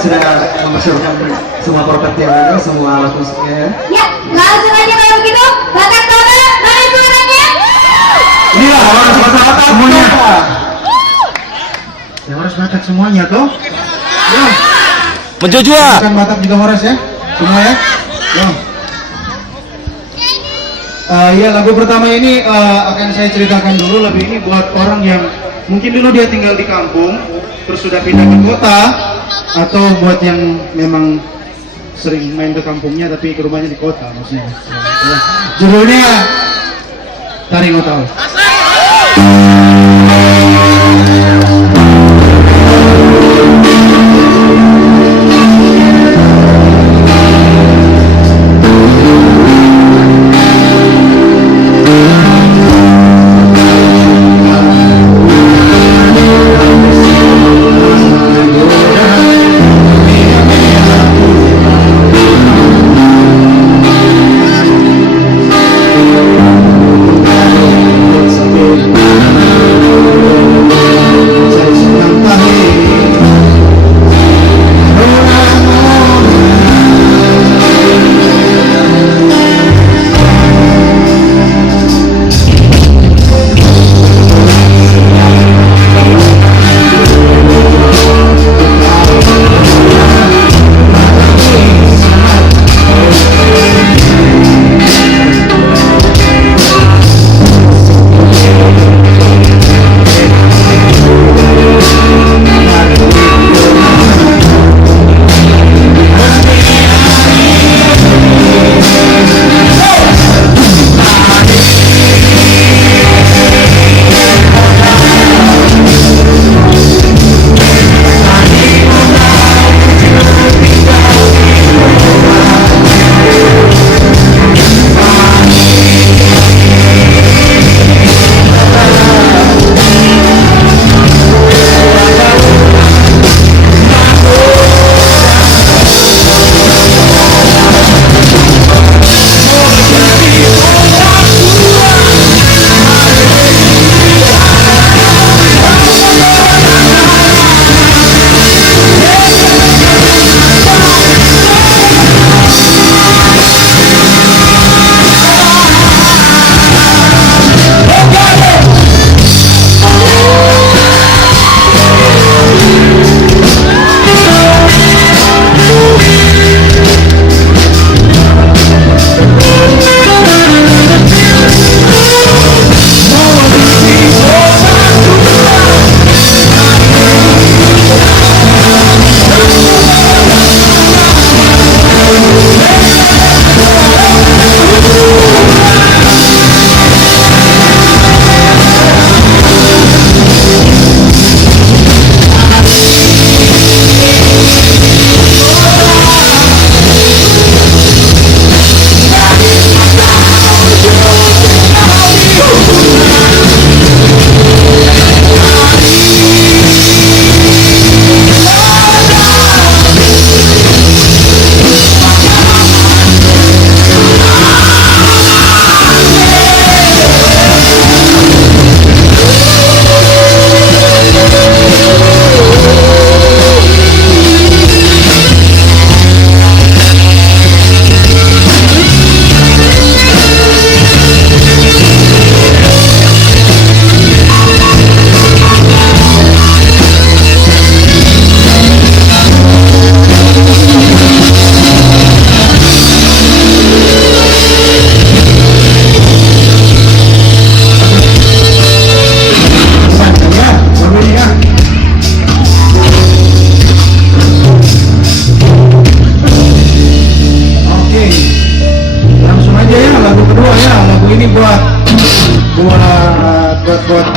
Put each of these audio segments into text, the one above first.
sudah mempersiapkan semua properti yang ada, semua alat musiknya ya. Ya, langsung aja kalau begitu, Batak Tona, mana suaranya? Inilah harus Batak semuanya. Ya harus Batak semuanya tuh. Ya. Menjojua. Kan Batak juga harus ya, semua ya. Ya. Ya lagu pertama ini akan saya ceritakan dulu. Lebih ini buat orang yang mungkin dulu dia tinggal di kampung, terus sudah pindah ke kota, atau buat yang memang sering main ke kampungnya tapi ke rumahnya di kota maksudnya. Ya. Judulnya Taring Utau.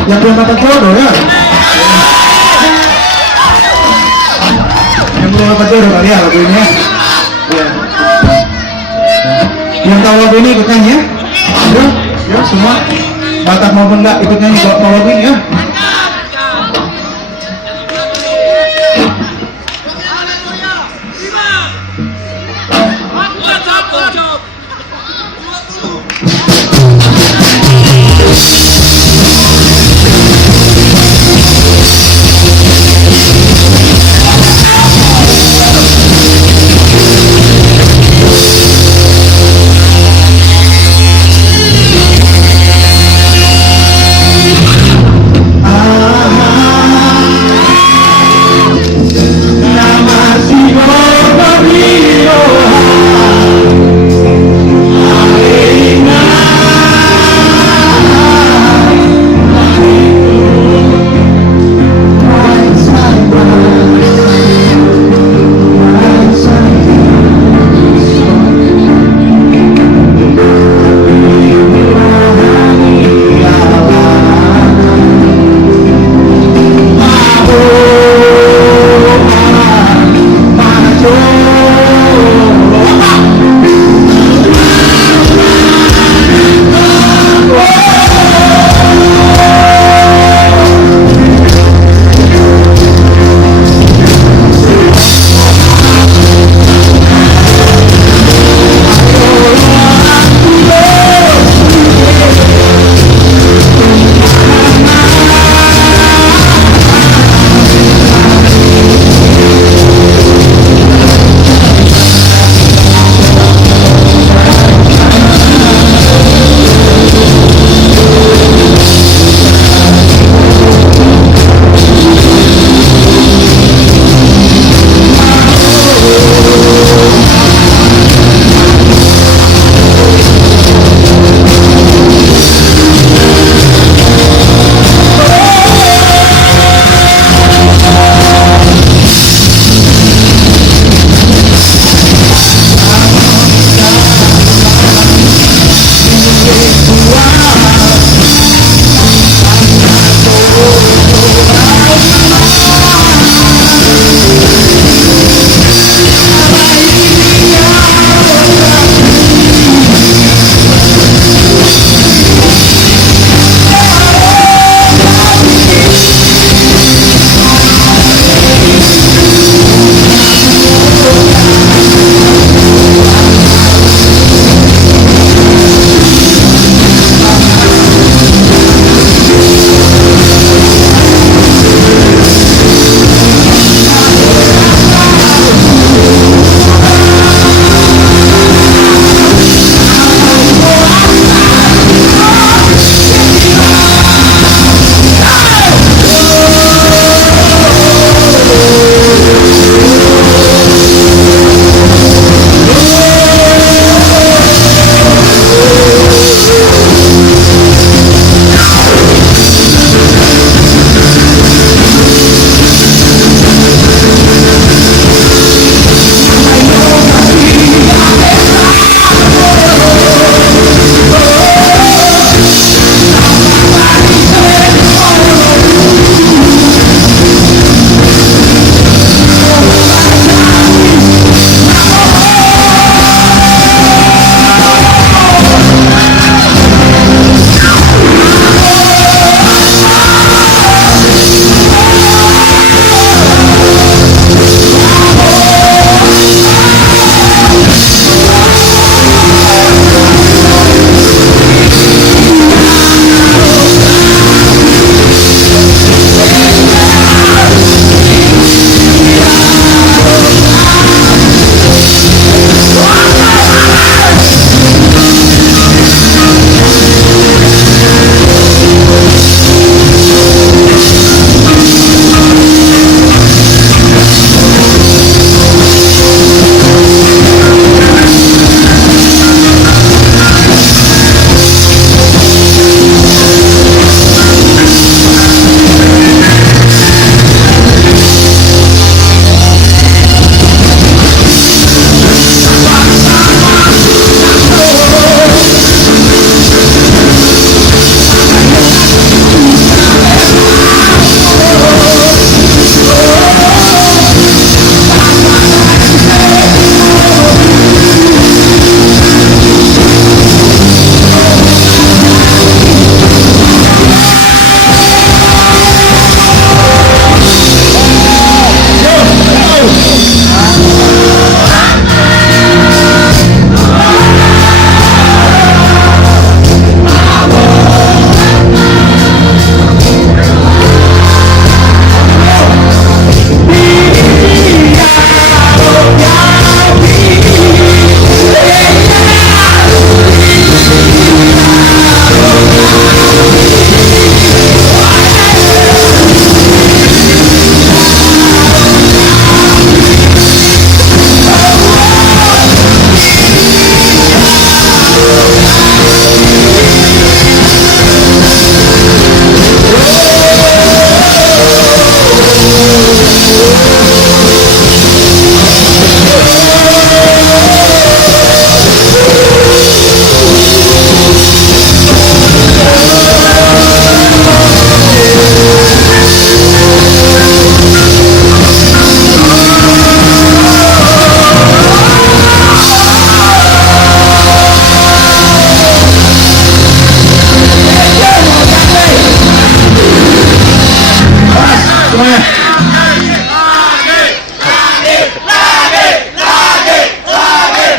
Yang belum dapat jodoh ya. Yang belum dapat jodoh kali ya lagu ini ya. Ya. Yang tahu lagu ini ikut nyanyi ya. Ya semua Batak maupun enggak ikut nyanyi kalau lagu ini ya.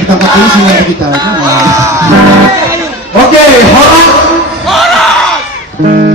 kita pakai sila kita. Oke, horak.